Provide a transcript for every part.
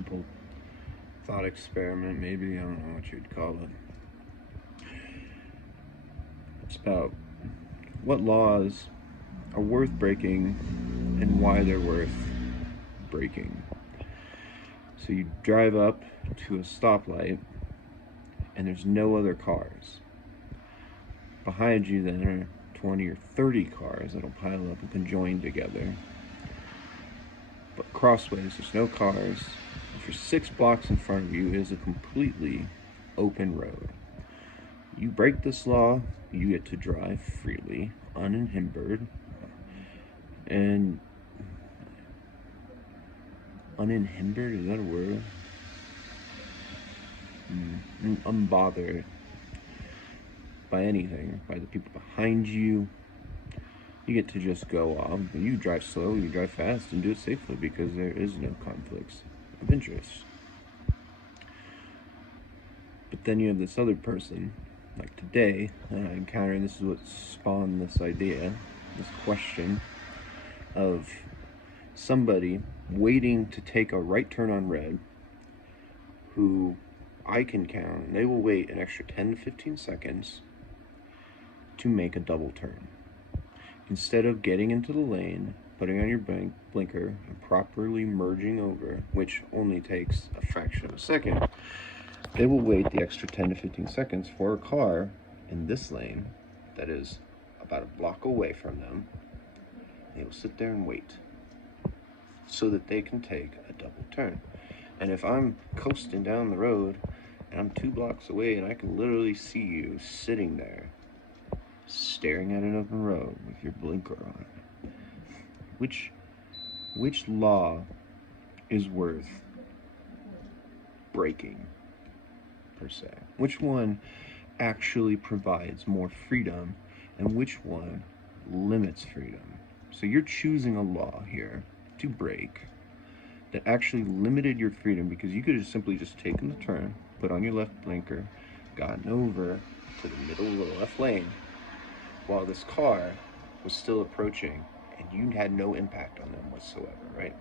simple thought experiment, maybe. I don't know what you'd call it. It's about what laws are worth breaking and why they're worth breaking. So you drive up to a stoplight and there's no other cars. Behind you then are 20 or 30 cars that'll pile up and conjoin together. But crossways, there's no cars. And for 6 blocks in front of you is a completely open road. You break this law, you get to drive freely, uninhibited, and uninhibited, is that a word? Unbothered by anything, by the people behind you. You get to just go off. You drive slow, you drive fast, and do it safely because there is no conflicts of interest. But then you have this other person, like today, that I encountered. This is what spawned this idea, this question of somebody waiting to take a right turn on red who I can count, and they will wait an extra 10 to 15 seconds to make a double turn. Instead of getting into the lane, putting on your blinker, and properly merging over, which only takes a fraction of a second, they will wait the extra 10 to 15 seconds for a car in this lane that is about a block away from them. They will sit there and wait so that they can take a double turn. And if I'm coasting down the road and I'm 2 blocks away and I can literally see you sitting there staring at an open road with your blinker on, which law is worth breaking, per se? Which one actually provides more freedom and which one limits freedom? So you're choosing a law here to break that actually limited your freedom because you could have simply just taken the turn, put on your left blinker, gotten over to the middle of the left lane while this car was still approaching and you had no impact on them whatsoever, right?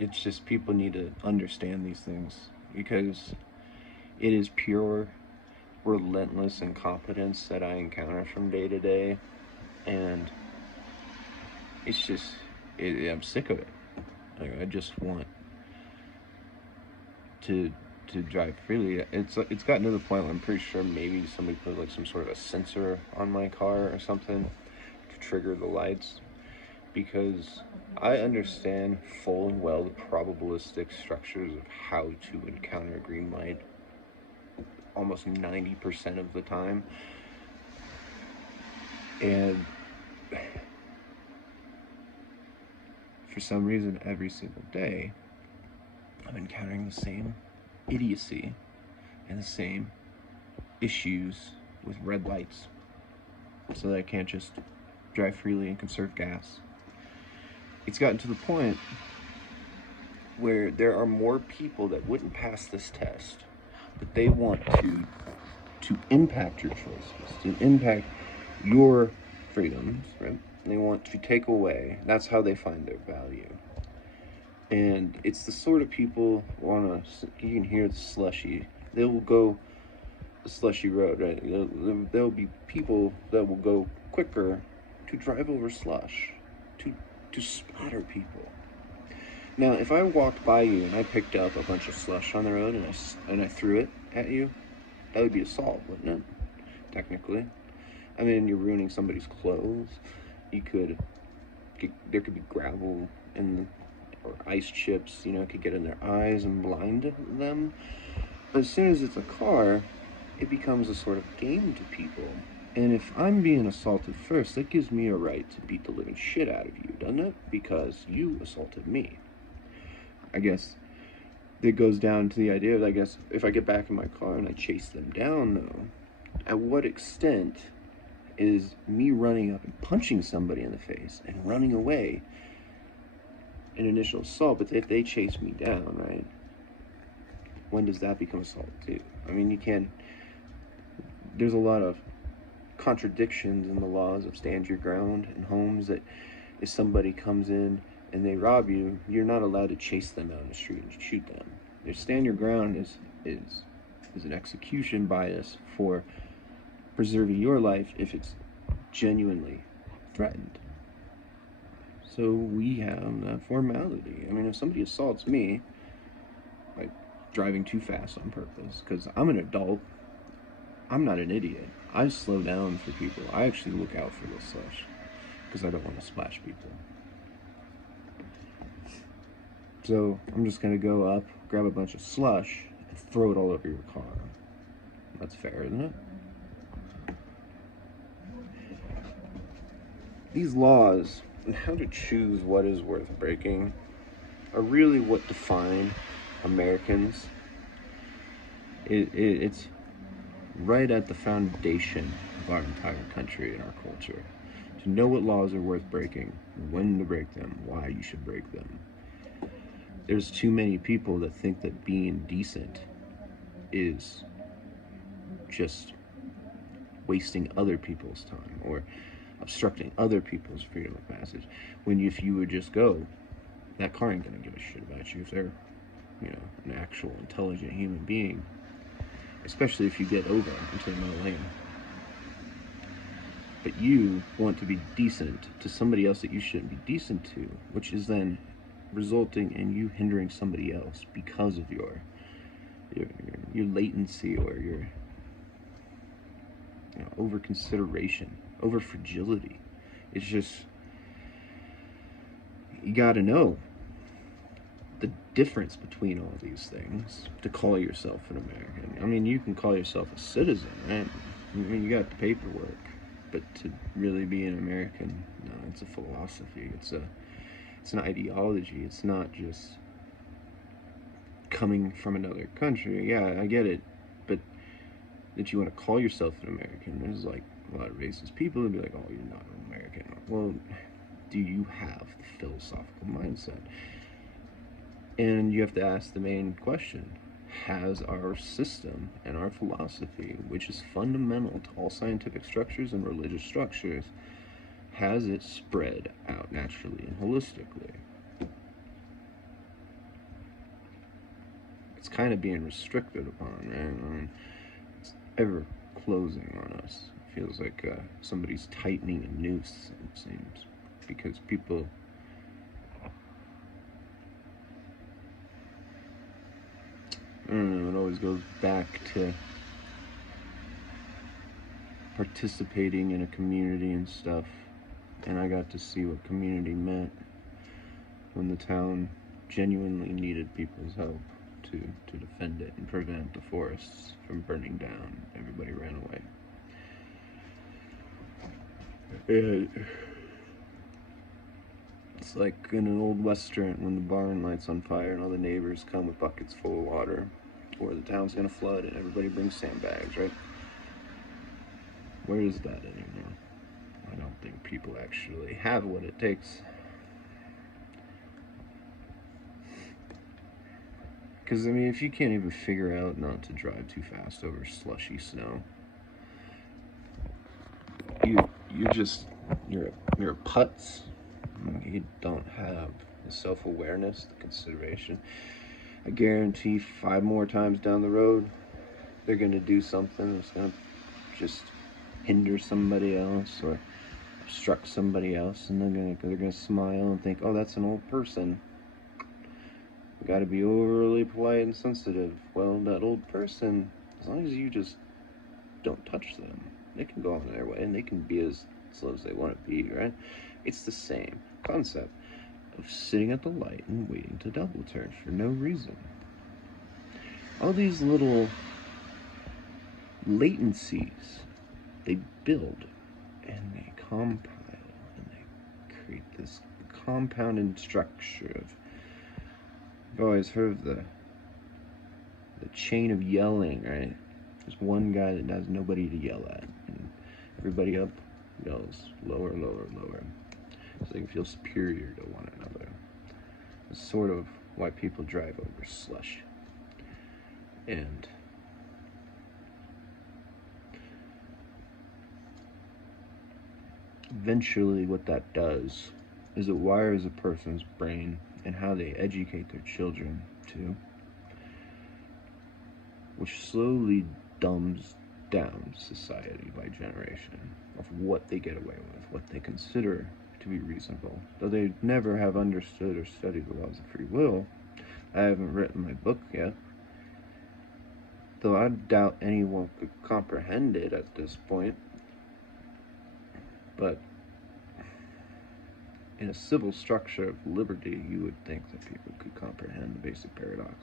It's just people need to understand these things because it is pure, relentless incompetence that I encounter from day to day, and it's just, I'm sick of it. Like, I just want to drive freely. It's gotten to the point where I'm pretty sure maybe somebody put like some sort of a sensor on my car or something to trigger the lights, because I understand full and well the probabilistic structures of how to encounter a green light almost 90% of the time. And for some reason, every single day, I'm encountering the same idiocy and the same issues with red lights so that I can't just drive freely and conserve gas. It's gotten to the point where there are more people that wouldn't pass this test, but they want to impact your choices, to impact your freedoms, right? They want to take away. That's how they find their value. And it's the sort of people you can hear the slushy. They will go the slushy road, right? There'll be people that will go quicker to drive over slush, to splatter people. Now, if I walked by you and I picked up a bunch of slush on the road and I threw it at you, that would be assault, wouldn't it? Technically. I mean, you're ruining somebody's clothes. There could be gravel or ice chips, it could get in their eyes and blind them. But as soon as it's a car, it becomes a sort of game to people. And if I'm being assaulted first, that gives me a right to beat the living shit out of you, doesn't it? Because you assaulted me. I guess it goes down to the idea of, if I get back in my car and I chase them down, though, at what extent is me running up and punching somebody in the face and running away an initial assault? But if they chase me down, right, when does that become assault too? I mean, there's a lot of contradictions in the laws of stand your ground in homes that if somebody comes in and they rob you, you're not allowed to chase them out in the street and shoot them. Your stand your ground is an execution bias for preserving your life if it's genuinely threatened. So we have that formality. I mean, if somebody assaults me, like driving too fast on purpose, because I'm an adult, I'm not an idiot. I slow down for people. I actually look out for this slush because I don't want to splash people. So I'm just gonna go up, grab a bunch of slush, and throw it all over your car. That's fair, isn't it? These laws and how to choose what is worth breaking are really what define Americans. It's right at the foundation of our entire country and our culture. To know what laws are worth breaking, when to break them, why you should break them. There's too many people that think that being decent is just wasting other people's time or obstructing other people's freedom of passage. When if you would just go, that car ain't gonna give a shit about you if they're, an actual intelligent human being. Especially if you get over into another lane. But you want to be decent to somebody else that you shouldn't be decent to, which is then resulting in you hindering somebody else because of your latency or your over consideration, over fragility. It's just, you gotta know the difference between all these things to call yourself an American. I mean, you can call yourself a citizen, right? I mean, you got the paperwork, but to really be an American, no, it's a philosophy. It's an ideology. It's not just coming from another country. Yeah, I get it, but that you want to call yourself an American, there's like a lot of racist people who'd be like, oh, you're not an American. Well, do you have the philosophical mindset? And you have to ask the main question: has our system and our philosophy, which is fundamental to all scientific structures and religious structures, has it spread out naturally and holistically? It's kind of being restricted upon, right? It's ever closing on us. It feels like somebody's tightening a noose, it seems, because people I don't know, it always goes back to participating in a community and stuff. And I got to see what community meant when the town genuinely needed people's help to defend it and prevent the forests from burning down. Everybody ran away. It's like in an old western when the barn lights on fire and all the neighbors come with buckets full of water, or the town's gonna flood and everybody brings sandbags, right? Where is that anymore? I don't think people actually have what it takes. Because, I mean, if you can't even figure out not to drive too fast over slushy snow, you're a putz. You don't have the self-awareness, the consideration. I guarantee 5 more times down the road, they're gonna do something that's gonna just hinder somebody else or obstruct somebody else, and they're gonna smile and think, oh, that's an old person. You gotta be overly polite and sensitive. Well, that old person, as long as you just don't touch them, they can go on their way and they can be as slow as they want to be, right? It's the same concept of sitting at the light and waiting to double turn for no reason. All these little latencies, they build and they compile and they create this compounded structure of, I've always heard of the chain of yelling, right? There's one guy that has nobody to yell at, and everybody up yells lower, lower, lower, so they can feel superior to one another. It's sort of why people drive over slush. And eventually what that does is it wires a person's brain and how they educate their children too, which slowly dumbs down society by generation of what they get away with, what they consider to be reasonable. Though they never have understood or studied the laws of free will, I haven't written my book yet, though I doubt anyone could comprehend it at this point. But in a civil structure of liberty, you would think that people could comprehend the basic paradox.